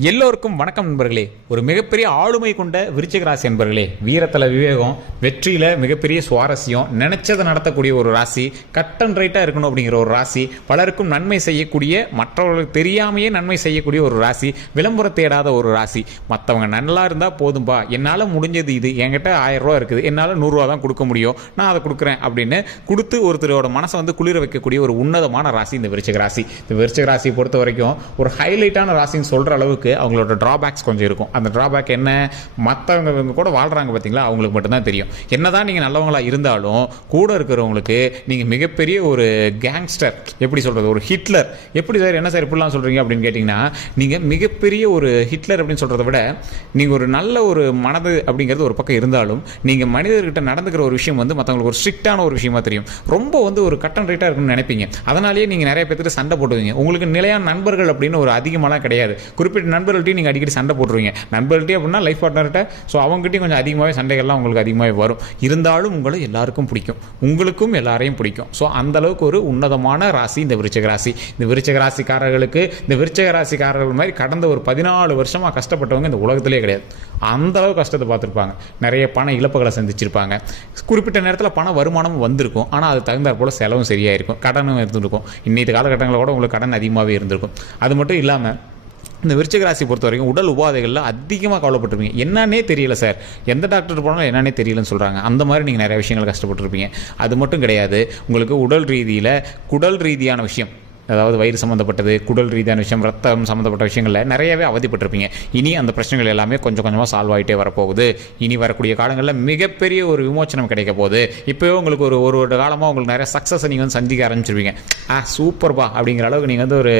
எல்லோருக்கும் வணக்கம் நண்பர்களே. ஒரு மிகப்பெரிய ஆளுமை கொண்ட விருச்சிக ராசி நண்பர்களே. வீரத்தில் விவேகம், வெற்றியில் மிகப்பெரிய சுவாரஸ்யம், நினைச்சதை நடத்தக்கூடிய ஒரு ராசி, கட் அண்ட் ரைட்டாக இருக்கணும் அப்படிங்கிற ஒரு ராசி, பலருக்கும் நன்மை செய்யக்கூடிய, மற்றவர்களுக்கு தெரியாமையே நன்மை செய்யக்கூடிய ஒரு ராசி, விளம்பரம் தேடாத ஒரு ராசி. மற்றவங்க நல்லா இருந்தால் போதும்பா, என்னால் முடிஞ்சது இது, என்கிட்ட 1000 ரூபா இருக்குது, என்னால் 100 ரூபா தான் கொடுக்க முடியும், நான் அதை கொடுக்குறேன் அப்படின்னு கொடுத்து ஒருத்தரோட மனசை வந்து குளிர வைக்கக்கூடிய ஒரு உன்னதமான ராசி இந்த விருச்சிக ராசி. இந்த விருச்சிக ராசியை பொறுத்த வரைக்கும் ஒரு ஹைலைட்டான ராசின்னு சொல்கிற அளவுக்கு அவங்களோட டிராபேக்ஸ் கொஞ்சம் இருக்கும். அந்த டிராபேக் என்ன, மற்றவங்க கூட வாழ்றாங்க பார்த்தீங்களா, அவங்களுக்கு மட்டும்தான் தெரியும். என்னதான் நீங்கள் நல்லவங்களா இருந்தாலும் கூட இருக்கிறவங்களுக்கு நீங்கள் மிகப்பெரிய ஒரு கேங்ஸ்டர், எப்படி சொல்கிறது, ஒரு ஹிட்லர். எப்படி சார், என்ன சார் இப்படிலாம் சொல்கிறீங்க அப்படின்னு கேட்டிங்கன்னா, நீங்கள் மிகப்பெரிய ஒரு ஹிட்லர் அப்படின்னு சொல்கிறத விட நீங்கள் ஒரு நல்ல ஒரு மனது அப்படிங்கிறது ஒரு பக்கம் இருந்தாலும், நீங்கள் மனிதர்கிட்ட நடந்துக்கிற ஒரு விஷயம் வந்து மற்றவங்களுக்கு ஒரு ஸ்ட்ரிக்டான ஒரு விஷயமா தெரியும். ரொம்ப வந்து ஒரு கட் அண்ட் ரைட்டாக இருக்குன்னு நினைப்பீங்க. அதனாலேயே நீங்கள் நிறைய பேர்த்துட்டு சண்டை போட்டுவீங்க. உங்களுக்கு நிலையான நண்பர்கள் அப்படின்னு ஒரு அதிகமாலாம் கிடையாது. குறிப்பிட்ட நண்பர்கள்ட்டையும் நீங்கள் அடிக்கடி சண்டை போட்டுருவீங்க. நண்பர்கள்ட்டே அப்படின்னா லைஃப் பார்ட்னர்கிட்ட, ஸோ அவங்ககிட்டையும் கொஞ்சம் அதிகமாகவே சண்டைகள்லாம் உங்களுக்கு அதிகமாகவே வரும். இருந்தாலும் உங்களை எல்லாருக்கும் பிடிக்கும், உங்களுக்கும் எல்லாரையும் பிடிக்கும். ஸோ அந்தளவுக்கு ஒரு உன்னதமான ராசி இந்த விருச்சிக ராசி. இந்த விருச்சிக ராசிக்காரர்களுக்கு, இந்த விருச்சிக ராசிக்காரர்கள் மாதிரி கடந்த ஒரு 14 வருஷமாக கஷ்டப்பட்டவங்க இந்த உலகத்திலே கிடையாது. அந்த அளவு கஷ்டத்தை பார்த்துருப்பாங்க. நிறைய பண இழப்புகளை சந்திச்சிருப்பாங்க. குறிப்பிட்ட நேரத்தில் பண வருமானமும் வந்திருக்கும், ஆனால் அது தகுந்தாற் போல் செலவும் சரியாக இருக்கும், கடனும் இருந்திருக்கும். இன்னைக்கு காலகட்டங்களில் கூட உங்களுக்கு கடன் அதிகமாகவே இருந்திருக்கும். அது மட்டும் இல்லாமல் இந்த விருச்சிக ராசி பொறுத்த வரைக்கும் உடல் உபாதைகளில் அதிகமாக கவலைப்பட்டிருப்பீங்க. என்னன்னே தெரியல சார், எந்த டாக்டர் போனாலும் என்னன்னே தெரியலன்னு சொல்கிறாங்க. அந்த மாதிரி நீங்கள் நிறைய விஷயங்கள் கஷ்டப்பட்டுருப்பீங்க. அது மட்டும் கிடையாது, உங்களுக்கு உடல் ரீதியில் குடல் ரீதியான விஷயம், அதாவது வயிறு சம்மந்தப்பட்டது, குடல் ரீதியான விஷயம், ரத்தம் சம்மந்தப்பட்ட விஷயங்களில் நிறையவே அவதிப்பட்டிருப்பீங்க. இனி அந்த பிரச்சனைகள் எல்லாமே கொஞ்சம் கொஞ்சமாக சால்வ் ஆகிட்டே வரப்போகுது. இனி வரக்கூடிய காலங்களில் மிகப்பெரிய ஒரு விமோச்சனம் கிடைக்க போகுது. இப்போவே உங்களுக்கு ஒரு ஒரு காலமாக உங்களுக்கு நிறைய சக்ஸஸை நீங்கள் வந்து சந்திக்க ஆரம்பிச்சிருவீங்க. சூப்பர்பா அப்படிங்கிற அளவுக்கு நீங்கள் வந்து ஒரு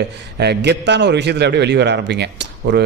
கெத்தான ஒரு விஷயத்தில் அப்படியே வெளியே வர ஆரம்பிங்க. ஒரு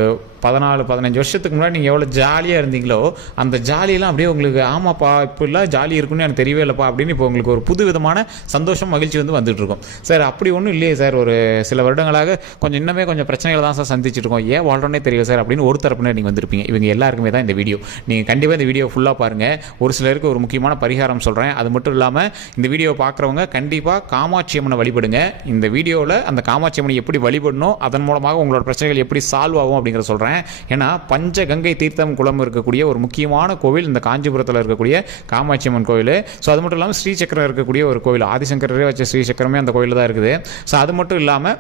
14-15 வருஷத்துக்கு முன்னாடி நீங்கள் எவ்வளோ ஜாலியாக இருந்தீங்களோ, அந்த ஜாலியெல்லாம் அப்படியே உங்களுக்கு, ஆமாப்பா இப்படிலாம் ஜாலி இருக்குன்னு எனக்கு தெரியவே இல்லைப்பா அப்படின்னு இப்போ உங்களுக்கு ஒரு புது விதமான சந்தோஷம், மகிழ்ச்சி வந்து வந்துட்டு இருக்கும். சார் அப்படி ஒன்றும் இல்லையே சார், ஒரு சில வருடங்களாக கொஞ்சம் பிரச்சனைகளை தான் சார் சந்திச்சுட்டு இருக்கோம், ஏன் வாழ்றோன்னே தெரியல சார் அப்படின்னு ஒரு தரப்புனர் நீங்கள் வந்திருப்பீங்க. இவங்க எல்லாருக்குமே தான் இந்த வீடியோ. நீங்கள் கண்டிப்பாக இந்த வீடியோ ஃபுல்லாக பாருங்கள். ஒரு சிலருக்கு ஒரு முக்கியமான பரிகாரம் சொல்கிறேன். அது மட்டும் இல்லாமல் இந்த வீடியோவை பார்க்குறவங்க கண்டிப்பாக காமாட்சி அம்மனை வழிபடுங்க. இந்த வீடியோவில் அந்த காமாட்சி அம்மனை எப்படி வழிபடணும், அதன் மூலமாக உங்களோட பிரச்சனைகள் எப்படி சால்வ் ஆகும் அப்படிங்கிறத சொல்கிறேன். ஏன்னா பஞ்சகங்கை தீர்த்தம் குளம் இருக்கக்கூடிய ஒரு முக்கியமான கோவில் இந்த காஞ்சிபுரத்தில் இருக்கக்கூடிய காமாட்சி அம்மன் கோவில். ஸோ அது மட்டும் இல்லாமல் ஸ்ரீசக்கரம் இருக்கக்கூடிய ஒரு கோவில், ஆதிசங்கரே வச்ச ஸ்ரீசக்கரமே அந்த கோவில் தான் இருக்குது. ஸோ அது மட்டும் இல்லாமல்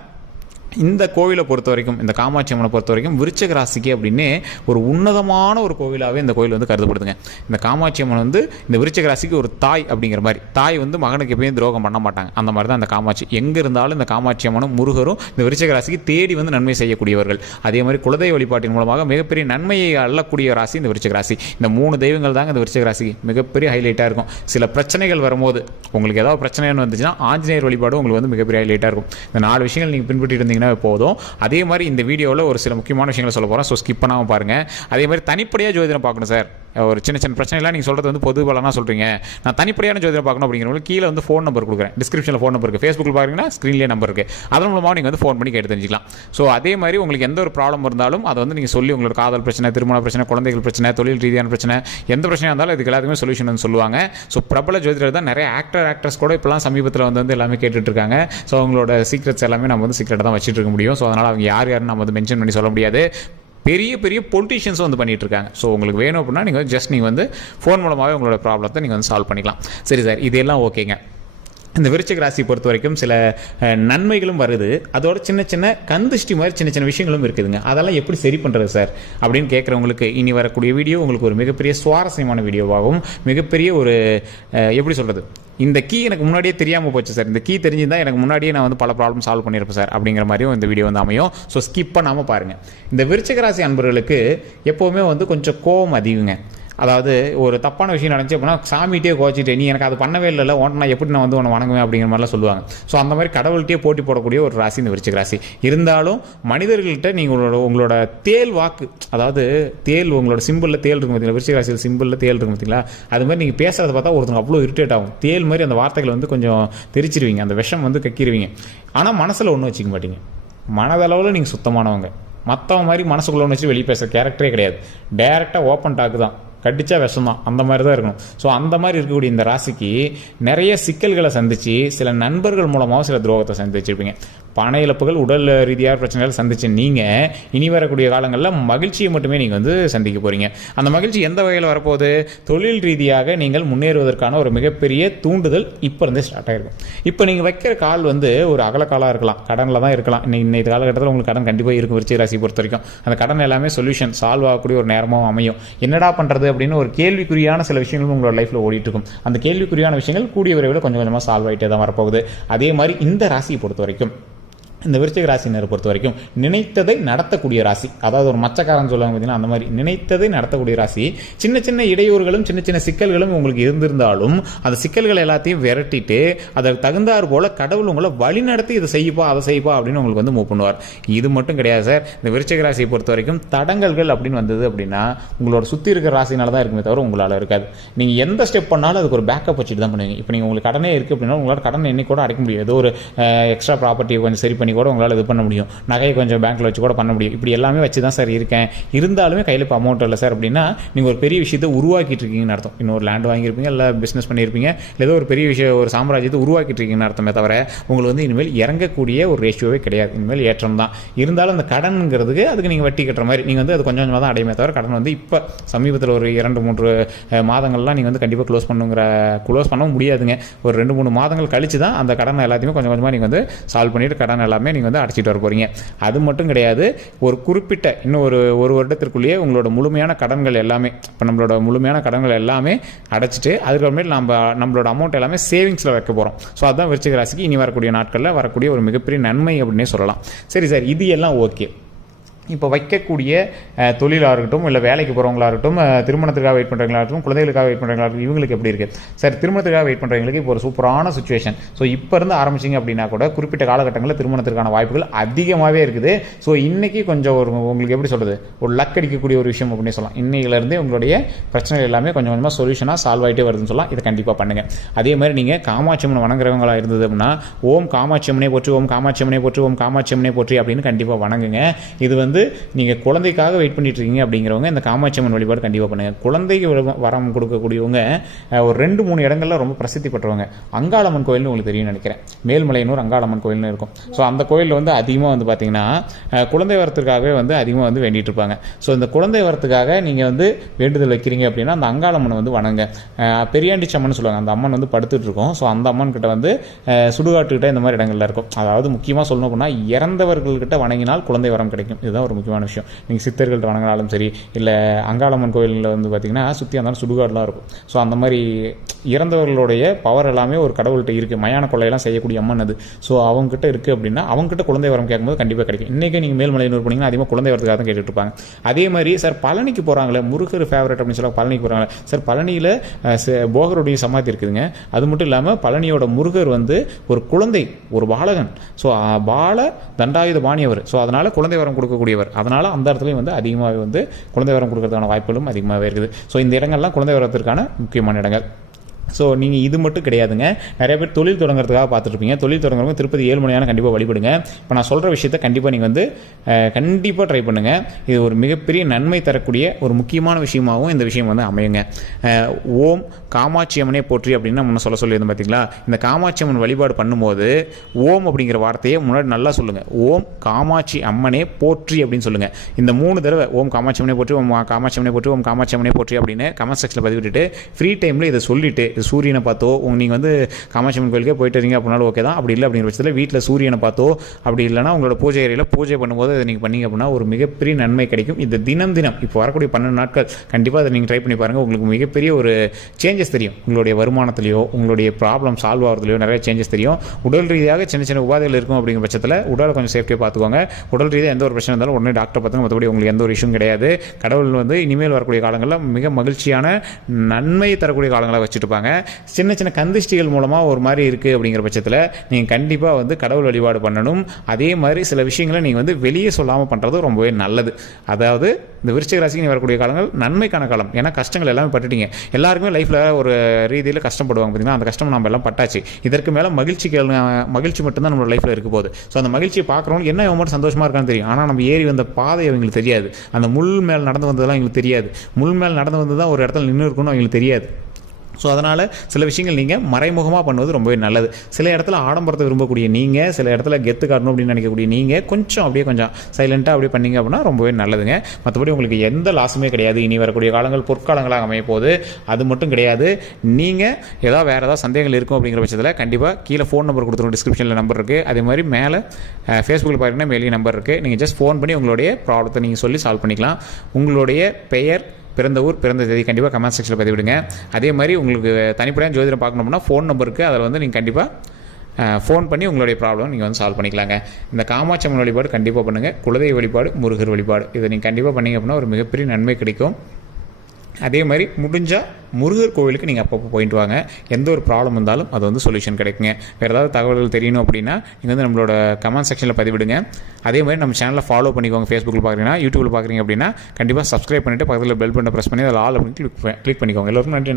இந்த கோவிலை பொறுத்த வரைக்கும், இந்த காமாட்சி அம்மனை பொறுத்த வரைக்கும் விருச்சிக ராசிக்கு அப்படின்னு ஒரு உன்னதமான ஒரு கோவிலாகவே இந்த கோவில் வந்து கருதப்படுதுங்க. இந்த காமாட்சி அம்மன் வந்து இந்த விருச்சிக ராசிக்கு ஒரு தாய் அப்படிங்கிற மாதிரி. தாய் வந்து மகனுக்கு எப்பயும் துரோகம் பண்ண மாட்டாங்க. அந்த மாதிரி தான் இந்த காமாட்சி. எங்கே இருந்தாலும் இந்த காமாட்சி அம்மனும் முருகரும் இந்த விருச்சிக ராசிக்கு தேடி வந்து நன்மை செய்யக்கூடியவர்கள். அதே மாதிரி குலதெய்வ வழிபாட்டின் மூலமாக மிகப்பெரிய நன்மையை அள்ளக்கூடிய ராசி இந்த விருச்சிக ராசி. இந்த 3 தெய்வங்கள் தாங்க இந்த விருச்சிக ராசிக்கு மிகப்பெரிய ஹைலைட்டாக இருக்கும். சில பிரச்சனைகள் வரும்போது, உங்களுக்கு ஏதாவது பிரச்சனைன்னு வந்துச்சுன்னா ஆஞ்சநேயர் வழிபாடு உங்களுக்கு வந்து மிகப்பெரிய ஹைலைட்டாக இருக்கும். இந்த 4 விஷயங்கள் நீங்கள் பின்பற்றி இருந்தீங்கன்னா போதும். அதே மாதிரி இந்த வீடியோவில் ஒரு சில முக்கியமான விஷயங்களை சொல்ல போகிறேன். ஸோ ஸ்கிப் பண்ணாமல் பாருங்கள். அதே மாதிரி தனிப்படையாக ஜோதிடம் பார்க்கணும் சார், ஒரு சின்ன பிரச்சனைலாம் நீங்கள் சொல்கிறது வந்து பொது பலனாக சொல்கிறீங்க, நான் தனிப்படையான ஜோதிடம் பார்க்கணும் அப்படிங்கிறவங்களுக்கு கீழே வந்து ஃபோன் நம்பர் கொடுக்குறேன். டிஸ்கிரிப்ஷனில் ஃபோன் நம்பர் இருக்குது. ஃபேஸ்புக்கில் பார்த்தீங்கன்னா ஸ்க்ரீன்லேயே நம்பர் இருக்குது. அதன் மூலமாக நீங்கள் வந்து ஃபோன் பண்ணி கேட்டு தெரிஞ்சிக்கலாம். ஸோ அதே மாதிரி உங்களுக்கு எந்த ஒரு ப்ராப்ளம் இருந்தாலும் அதை வந்து நீங்கள் சொல்லி, உங்களோட காதல் பிரச்சனை, திருமண பிரச்சனை, குழந்தைகள் பிரச்சனை, தொழில் ரீதியான பிரச்சனை, எந்த பிரச்சனையாக இருந்தாலும் இதுக்கு எல்லாத்துக்குமே சொல்யூஷன் வந்து சொல்லுவாங்க. ஸோ பிரபல ஜோதிடர் தான். நிறைய ஆக்டர்ஸ் கூட இப்போலாம் சமீபத்தில் வந்து எல்லாமே கேட்டுட்டு இருக்காங்க. ஸோ அவங்களோட சீக்ரெட்ஸ் எல்லாமே நம்ம வந்து சீக்ரெட்டாக தான் வச்சுட்டு இருக்க முடியும். ஸோ அதனால் அவங்க யாருன்னு நம்ம வந்து மென்ஷன் பண்ணி சொல்ல முடியாது. பெரிய பொலிட்டிஷியன்ஸ் வந்து பண்ணிட்டு இருக்காங்க. ஸோ உங்களுக்கு வேணும் அப்படின்னா நீங்கள் வந்து ஃபோன் மூலமாகவே உங்களோட ப்ராப்ளத்தை நீங்கள் வந்து சால்வ் பண்ணிக்கலாம். சரி சார், இதெல்லாம் ஓகேங்க. இந்த விருச்சிக ராசி பொறுத்த வரைக்கும் சில நன்மைகளும் வருது, அதோட சின்ன கந்திஷ்டி மாதிரி சின்ன விஷயங்களும் இருக்குதுங்க. அதெல்லாம் எப்படி சரி பண்ணுறது சார் அப்படின்னு கேட்குறவங்களுக்கு இனி வரக்கூடிய வீடியோ உங்களுக்கு ஒரு மிகப்பெரிய சுவாரஸ்யமான வீடியோவாகவும், மிகப்பெரிய ஒரு எப்படி சொல்கிறது, இந்த கீ எனக்கு முன்னாடியே தெரியாமல் போச்சு சார், இந்த கீ தெரிஞ்சுதான் எனக்கு முன்னாடியே நான் வந்து பல ப்ராப்ளம் சால்வ் பண்ணியிருப்பேன் சார் அப்படிங்கிற மாதிரியும் இந்த வீடியோ வந்து அமையும். ஸோ ஸ்கிப் பண்ணாமல் பாருங்கள். இந்த விருச்சிக ராசி அன்பர்களுக்கு எப்போவுமே வந்து கொஞ்சம் கோபம் அதிகங்க. அதாவது ஒரு தப்பான விஷயம் நடந்துச்சு அப்படின்னா சாமிகிட்டே கோச்சிட்டு, நீ எனக்கு அது பண்ணவே இல்லை, உன்னை நான் எப்படி நான் வந்து உன்னை வணங்குவேன் அப்படிங்கிற மாதிரிலாம் சொல்லுவாங்க. ஸோ அந்த மாதிரி கடவுள்கிட்டே போட்டி போடக்கூடிய ஒரு ராசி இந்த விருச்சிக ராசி. இருந்தாலும் மனிதர்கள்ட்ட நீங்கள் உங்களோட தேல் வாக்கு, அதாவது தேல், உங்களோட சிம்பிளில் தேல் இருக்கும் பார்த்தீங்களா, விருச்சிக ராசியில் சிம்பிளில் தேல் இருக்கும் பார்த்தீங்களா, அது மாதிரி நீங்கள் பேசுகிறத பார்த்தா ஒருத்தங்க அவ்வளோ இரிட்டேட் ஆகும். தேல் மாதிரி அந்த வார்த்தைகளை வந்து கொஞ்சம் தெரிச்சிருவீங்க, அந்த விஷம் வந்து கக்கிடுவீங்க. ஆனால் மனசில் ஒன்றும் வச்சுக்க மாட்டீங்க. மனதளவில் நீங்கள் சுத்தமானவங்க. மற்றவங்க மாதிரி மனசுக்குள்ள ஒன்று வச்சு வெளியே பேசுகிற கேரக்டரே கிடையாது. டைரெக்டாக ஓப்பன் டாக்கு தான். கடிச்சா விஷம் தான், அந்த மாதிரி தான் இருக்கணும். ஸோ அந்த மாதிரி இருக்கக்கூடிய இந்த ராசிக்கு நிறைய சிக்கல்களை சந்திச்சு சில நண்பர்கள் மூலமாக சில துரோகத்தை சந்திச்சிருப்பீங்க. பண இழப்புகள், உடல் ரீதியாக பிரச்சனைகள் சந்திச்சு நீங்கள் இனி வரக்கூடிய காலங்களில் மகிழ்ச்சியை மட்டுமே நீங்கள் வந்து சந்திக்க போகிறீங்க. அந்த மகிழ்ச்சி எந்த வகையில் வரப்போகுது? தொழில் ரீதியாக நீங்கள் முன்னேறுவதற்கான ஒரு மிகப்பெரிய தூண்டுதல் இப்போ இருந்தே ஸ்டார்ட் ஆகிருக்கும். இப்போ நீங்கள் வைக்கிற கால் வந்து ஒரு அகலக்காலாக இருக்கலாம், கடனில் தான் இருக்கலாம். இன்னைக்கு காலகட்டத்தில் உங்களுக்கு கடன் கண்டிப்பாக இருக்கும். விருச்சிக ராசி பொறுத்த வரைக்கும் அந்த கடன் எல்லாமே சொல்யூஷன் சால்வ் ஆகக்கூடிய ஒரு நேரமாக அமையும். என்னடா பண்ணுறது அப்படின்னு ஒரு கேள்விக்குறியான சில விஷயங்கள் உங்களோட லைஃப்பில் ஓடிட்டு இருக்கும். அந்த கேள்விக்குறியான விஷயங்கள் கூடிய விரைவில் கொஞ்சம் கொஞ்சமாக சால்வ் ஆகிட்டே தான் வரப்போகுது. அதே மாதிரி இந்த ராசியை பொறுத்த வரைக்கும், இந்த விருச்சிக ராசினரை பொறுத்த வரைக்கும் நினைத்ததை நடத்தக்கூடிய ராசி. அதாவது ஒரு மச்சக்காரன் சொல்லுவாங்க பார்த்தீங்கன்னா, அந்த மாதிரி நினைத்ததை நடத்தக்கூடிய ராசி. சின்ன சின்ன இடையூறுகளும் சின்ன சின்ன சிக்கல்களும் உங்களுக்கு இருந்திருந்தாலும் அந்த சிக்கல்கள் எல்லாத்தையும் விரட்டிட்டு அதற்கு தகுந்தாறு போல கடவுள் உங்களை வழி நடத்தி இதை செய்யப்பா அதை செய்யப்பா அப்படின்னு உங்களுக்கு வந்து மூவ் பண்ணுவார். இது மட்டும் கிடையாது சார். இந்த விருச்சிக ராசியை பொறுத்த வரைக்கும் தடங்கல்கள் அப்படின்னு வந்தது அப்படின்னா உங்களோட சுற்றி இருக்கிற ராசினால தான் இருக்குமே தவிர உங்களால் இருக்காது. நீங்கள் எந்த ஸ்டெப் பண்ணாலும் அதுக்கு ஒரு பேக்கப் வச்சுட்டு தான் பண்ணுவீங்க. இப்போ நீங்கள் உங்களுக்கு கடனே இருக்குது அப்படின்னா உங்களால் கடனை என்னைக்கு கூட அடைக்க முடியும். ஏதோ ஒரு எக்ஸ்ட்ரா ப்ராப்பர்ட்டியை கொஞ்சம் சரி பண்ணி கூட உங்களால் இது பண்ண முடியும். நகையை கொஞ்சம் பேங்க்கில் வச்சு கூட பண்ண முடியும். இப்படி எல்லாமே வச்சு தான் சார் இருக்கேன், இருந்தாலுமே கையில் இப்போ அமௌண்ட் இல்லை சார் அப்படின்னா நீங்கள் ஒரு பெரிய விஷயத்தை உருவாக்கிட்டு இருக்கீங்கன்னு அர்த்தம். இன்னொரு லேண்ட் வாங்கியிருப்பீங்க, இல்லை பிஸ்னஸ் பண்ணியிருப்பீங்க, ஏதோ ஒரு பெரிய விஷயம் ஒரு சாம்ராஜ்யத்தை உருவாக்கிட்டு இருக்கீங்கன்னு அர்த்தமே தவிர உங்களுக்கு வந்து இனிமேல் இறங்கக்கூடிய ஒரு ரேஷியோவே கிடையாது. இனிமேல் ஏற்றம் தான். இருந்தாலும் அந்த கடன்ங்கிறதுக்கு அதுக்கு நீங்கள் வட்டி கட்டுற மாதிரி நீங்கள் வந்து அது கொஞ்சம் கொஞ்சமாக தான் அடையுமே தவிர கடன் வந்து இப்போ சமீபத்தில் ஒரு 2-3 மாதங்கள்லாம் நீங்கள் வந்து கண்டிப்பாக க்ளோஸ் பண்ண முடியாதுங்க. ஒரு 2-3 மாதங்கள் கழிச்சு தான் அந்த கடன் எல்லாத்தையுமே கொஞ்சம் கொஞ்சமாக நீங்கள் வந்து சால்வ் பண்ணிவிட்டு கடன் எல்லாமே நீங்கள் வந்து அடைச்சிட்டு வர போகிறீங்க. அது மட்டும் கிடையாது, ஒரு குறிப்பிட்ட இன்னும் ஒரு வருடத்திற்குள்ளேயே உங்களோட முழுமையான கடன்கள் எல்லாமே, இப்போ நம்மளோட முழுமையான கடன்கள் எல்லாமே அடைச்சிட்டு அதுக்கப்புறமேட்டு நம்மளோட அமௌண்ட் எல்லாமே சேவிங்ஸில் வைக்க போகிறோம். ஸோ அதுதான் விருச்சிக ராசிக்கு இனி வரக்கூடிய நாட்களில் வரக்கூடிய ஒரு மிகப்பெரிய நன்மை அப்படின்னே சொல்லலாம். சரி சார், இது எல்லாம் ஓகே. இப்போ வைக்கக்கூடிய தொழிலாக இருக்கட்டும், இல்லை வேலைக்கு போகிறவங்களா இருக்கட்டும், திருமணத்துக்காக வெயிட் பண்ணுறவங்களா இருக்கட்டும், குழந்தைகளுக்காக வெயிட் பண்ணுறவங்களா இருக்கட்டும், இவங்களுக்கு எப்படி இருக்குது சார்? திருமணத்துக்காக வெயிட் பண்ணுறவங்களுக்கு இப்போ ஒரு சூப்பரான சுச்சுவேஷன். ஸோ இப்போ இருந்து ஆரம்பிச்சிங்க அப்படின்னா கூட குறிப்பிட்ட காலகட்டங்களில் திருமணத்திற்கான வாய்ப்புகள் அதிகமாகவே இருக்குது. ஸோ இன்றைக்கி கொஞ்சம் உங்களுக்கு எப்படி சொல்கிறது, ஒரு லக் அடிக்கக்கூடிய ஒரு விஷயம் அப்படின்னு சொல்லலாம். இன்னையிலேருந்தே உங்களுடைய பிரச்சனைகள் எல்லாமே கொஞ்சம் கொஞ்சமாக சொல்யூஷனாக சால்வ் ஆகிட்டே வருதுன்னு சொல்லலாம். இதை கண்டிப்பாக பண்ணுங்கள். அதே மாதிரி நீங்கள் காமாட்சி அம்மன் வணங்குறவங்களாக இருந்தது அப்படின்னா ஓம் காமாட்சி அம்மனே போற்றி, ஓம் காமாட்சி அம்மனே போற்றி, ஓம் காமாட்சி அம்மனே போற்றி அப்படின்னு கண்டிப்பாக வணங்குங்க. இது வந்து நீங்கள் குழந்தைக்காக வெயிட் பண்ணிட்டு இருக்கீங்க அப்படிங்கிறவங்க இந்த காமாட்சி அம்மன் வழிபாடு கண்டிப்பாக பண்ணுங்க. குழந்தைக்கு வரம் கொடுக்கக்கூடியவங்க ஒரு 2-3 இடங்கள்ல ரொம்ப பிரசித்தி பெற்றவங்க. அங்காளம்மன் கோயில்னு உங்களுக்கு தெரியும் நினைக்கிறேன். மேல்மலையனூர் அங்காளம்மன் கோயில்னு இருக்கும். ஸோ அந்த கோயிலில் வந்து அதிகமாக வந்து பார்த்தீங்கன்னா குழந்தை வரத்துக்காகவே வந்து அதிகமாக வந்து வேண்டிட்டு இருப்பாங்க. ஸோ இந்த குழந்தை வரத்துக்காக நீங்கள் வந்து வேண்டுதல் வைக்கிறீங்க அப்படின்னா அந்த அங்காளம்மனை வந்து வணங்க. பெரியாண்டி அம்மன் சொல்லுவாங்க. அந்த அம்மன் வந்து படுத்துட்டு இருக்கும். ஸோ அந்த அம்மன் கிட்ட வந்து சுடுகாட்டுக்கிட்ட இந்த மாதிரி இடங்கள்ல இருக்கும். அதாவது முக்கியமாக சொல்லணும் அப்படின்னா இறந்தவர்கள்கிட்ட வணங்கினால் குழந்தை வரம் கிடைக்கும். இதுதான் ஒரு முக்கியமான விஷயம். நீங்கள் சித்தர்கள்ட்ட வணங்கினாலும் சரி, இல்லை அங்காளம்மன் கோயிலில் வந்து பார்த்தீங்கன்னா சுற்றி அந்த சுடுகாடுலாம் இருக்கும். ஸோ அந்த மாதிரி இறந்தவர்களுடைய பவர் எல்லாமே ஒரு கடவுள்கிட்ட இருக்குது. மயான கொள்ளையெல்லாம் செய்யக்கூடிய அம்மன் அது. ஸோ அவங்ககிட்ட இருக்குது அப்படின்னா அவங்ககிட்ட குழந்தை வரம் கேட்கும்போது கண்டிப்பாக கிடைக்கும். இன்றைக்கி நீங்கள் மேல்மலையனூர் போனீங்கன்னா அதிகமாக குழந்தை வரத்துக்காக தான் கேட்டுட்டு இருப்பாங்க. அதே மாதிரி சார் பழனிக்கு போகிறாங்களே, முருகர் ஃபேவரட் அப்படின்னு சொல்ல பழனிக்கு போகிறாங்களே சார், பழனியில் போகருடைய சமாதி இருக்குதுங்க. அது மட்டும் இல்லாமல் பழனியோட முருகர் வந்து ஒரு குழந்தை, ஒரு பாலகன். ஸோ பால தண்டாயுத பாணியவர். ஸோ அதனால் குழந்தை வரம் கொடுக்கக்கூடியவர். அதனால் அந்த இடத்துலையும் வந்து அதிகமாகவே வந்து குழந்தை வரம் கொடுக்கறதுக்கான வாய்ப்புகளும் அதிகமாகவே இருக்குது. ஸோ இந்த இடங்கள்லாம் குழந்தை வரத்திற்கான முக்கியமான இடங்கள். ஸோ நீங்கள் இது மட்டும் கிடையாதுங்க. நிறைய பேர் தொழில் தொடங்குறதுக்காக பார்த்துட்ருப்பீங்க. தொழில் தொடங்குறவங்க திருப்பதி ஏழுமலையான கண்டிப்பாக வழிபடுங்க. இப்போ நான் சொல்கிற விஷயத்தை கண்டிப்பாக நீங்கள் வந்து கண்டிப்பாக ட்ரை பண்ணுங்கள். இது ஒரு மிகப்பெரிய நன்மை தரக்கூடிய ஒரு முக்கியமான விஷயமாகவும் இந்த விஷயம் வந்து அமையுங்க. ஓம் காமாட்சி அம்மனே போற்றி அப்படின்னு முன்ன சொல்லியிருந்தோம் பார்த்தீங்களா? இந்த காமாட்சி அம்மன் வழிபாடு பண்ணும்போது ஓம் அப்படிங்கிற வார்த்தையை முன்னாடி நல்லா சொல்லுங்கள். ஓம் காமாட்சி அம்மனே போற்றி அப்படின்னு சொல்லுங்கள். இந்த 3 தடவை ஓம் காமாட்சி அம்மனே போற்றி, ஓம் காமாட்சி அம்மனே போற்றி, ஓம் காமாட்சி அம்மனே போற்றி அப்படின்னு கமெண்ட் செக்ஷனில் பதிவிட்டுட்டு ஃப்ரீ டைமில் இதை சொல்லிவிட்டு சூரியனை பார்த்தோ, நீங்கள் வந்து காமாட்சி அம்மன் கோயிலுக்கே போயிட்டு வரீங்க அப்படின்னாலும் ஓகே தான். அப்படி இல்லை அப்படிங்கிற பட்சத்தில் வீட்டில் சூரியனை பார்த்தோ, அப்படி இல்லைனா உங்களோட பூஜை அறையில் பூஜை பண்ணும்போது அதை நீங்கள் பண்ணீங்க அப்படின்னா ஒரு மிகப்பெரிய நன்மை கிடைக்கும். இது தினம் இப்போ வரக்கூடிய 12 நாட்கள் கண்டிப்பாக அதை நீங்கள் ட்ரை பண்ணி பாருங்கள். உங்களுக்கு மிகப்பெரிய ஒரு சேஞ்சஸ் தெரியும். உங்களுடைய வருமானத்திலையோ, உங்களுடைய ப்ராப்ளம் சால்வ் ஆகிறதுலையோ நிறைய சேஞ்சஸ் தெரியும். உடல் ரீதியாக சின்ன சின்ன உபாதைகள் இருக்கும் அப்படிங்கிற பட்சத்தில் உடலை கொஞ்சம் சேஃப்டியாக பார்த்துக்கோங்க. உடல் ரீதியாக எந்த ஒரு பிரச்சனை இருந்தாலும் உடனே டாக்டர் பார்த்துங்க. மற்றபடி உங்களுக்கு எந்த ஒரு இஷ்யூ கிடையாது. கடவுள் வந்து இனிமேல் வரக்கூடிய காலங்களில் மிக மகிழ்ச்சியான நன்மை தரக்கூடிய காலங்களாக வச்சுருப்பாங்க. சொல்லுவாங்க. சின்ன சின்ன கந்திஷ்டிகள் மூலமாக ஒரு மாதிரி இருக்குது அப்படிங்கிற பட்சத்தில் நீங்கள் கண்டிப்பாக வந்து கடவுள் வழிபாடு பண்ணணும். அதே மாதிரி சில விஷயங்களை நீங்கள் வந்து வெளியே சொல்லாமல் பண்ணுறது ரொம்பவே நல்லது. அதாவது இந்த விருச்சிக ராசிக்கு வரக்கூடிய காலங்கள் நன்மைக்கான காலம். ஏன்னா கஷ்டங்கள் எல்லாமே பட்டுட்டீங்க. எல்லாருக்குமே லைஃப்பில் ஒரு ரீதியில் கஷ்டப்படுவாங்க பார்த்தீங்கன்னா, அந்த கஷ்டம் நம்ம எல்லாம் பட்டாச்சு. இதற்கு மேலே மகிழ்ச்சி மட்டும்தான் நம்மளோட லைஃப்பில் இருக்க போகுது. ஸோ அந்த மகிழ்ச்சியை பார்க்குறவங்க என்ன அவங்க மட்டும் சந்தோஷமாக இருக்கான்னு தெரியும். ஆனால் நம்ம ஏறி வந்த பாதை அவங்களுக்கு தெரியாது. அந்த முள் மேல் நடந்து வந்ததெல்லாம் எங்களுக்கு தெரியாது. முள் மேல் நடந்து வந்து தான் ஒரு இடத்துல நின்று இருக்கணும்னு அவங்களுக்கு தெரியாது. ஸோ அதனால் சில விஷயங்கள் நீங்கள் மறைமுகமாக பண்ணுவது ரொம்பவே நல்லது. சில இடத்துல ஆடம்பரத்தை விரும்பக்கூடிய நீங்கள், சில இடத்துல கெத்து காட்டணும் அப்படின்னு நினைக்கக்கூடிய நீங்கள் கொஞ்சம் சைலண்ட்டாக அப்படியே பண்ணிங்க அப்படின்னா ரொம்பவே நல்லதுங்க. மற்றபடி உங்களுக்கு எந்த லாஸுமே கிடையாது. இனி வரக்கூடிய காலங்கள் பொற்காலங்களாக அமைய போகுது. அது மட்டும் கிடையாது, நீங்கள் வேறு ஏதாவது சந்தேகங்கள் இருக்கும் அப்படிங்கிற பட்சத்தில் கண்டிப்பாக கீழே ஃபோன் நம்பர் கொடுத்துருவோம், டிஸ்கிரிப்ஷனில் நம்பர் இருக்குது. அதே மாதிரி மேலே ஃபேஸ்புக்கில் பார்த்தீங்கன்னா மேலேயே நம்பர் இருக்குது. நீங்கள் ஜஸ்ட் ஃபோன் பண்ணி உங்களுடைய ப்ராப்ளத்தை நீங்கள் சொல்லி சால்வ் பண்ணிக்கலாம். உங்களுடைய பெயர், பிறந்த ஊர், பிறந்த தேதி கண்டிப்பாக கமெண்ட் செக்ஷனில் பதிவிடுங்க. அதே மாதிரி உங்களுக்கு தனிப்படையாக ஜோதிடம் பார்க்கணும்னா ஃபோன் நம்பருக்கு அதில் வந்து நீங்கள் கண்டிப்பாக ஃபோன் பண்ணி உங்களுடைய ப்ராப்ளம் நீங்கள் வந்து சால்வ் பண்ணிக்கலாங்க. இந்த காமாட்சி அம்மன் வழிபாடு கண்டிப்பாக பண்ணுங்கள். குலதெய்வ வழிபாடு, முருகர் வழிபாடு, இதை நீங்கள் கண்டிப்பாக பண்ணிங்க அப்படின்னா ஒரு மிகப்பெரிய நன்மை கிடைக்கும். அதே மாதிரி முடிஞ்சால் முருகர் கோவிலுக்கு நீங்கள் அப்பப்போ போயிட்டு வாங்க. எந்த ஒரு ப்ராப்ளம் இருந்தாலும் அது வந்து சொல்யூஷன் கிடைக்குங்க. வேறு ஏதாவது தகவல்கள் தெரியணும் அப்படின்னா நீங்கள் வந்து நம்மளோட கமெண்ட் செக்ஷனில் பதிவிடுங்க. அதே மாதிரி நம்ம சேனலில் ஃபாலோ பண்ணிக்கோங்க. ஃபேஸ்புக்கில் பார்க்குறீங்கன்னா, யூடியூப்பில் பார்க்குறீங்க அப்படின்னா கண்டிப்பாக சப்ஸ்கிரைப் பண்ணிவிட்டு பக்கத்தில் பெல் பட்டனை ப்ரெஸ் பண்ணி அதில் ஆல் அப்படின்னு கிளிக் பண்ணிக்கோங்க. எல்லோருக்கும் நன்றி.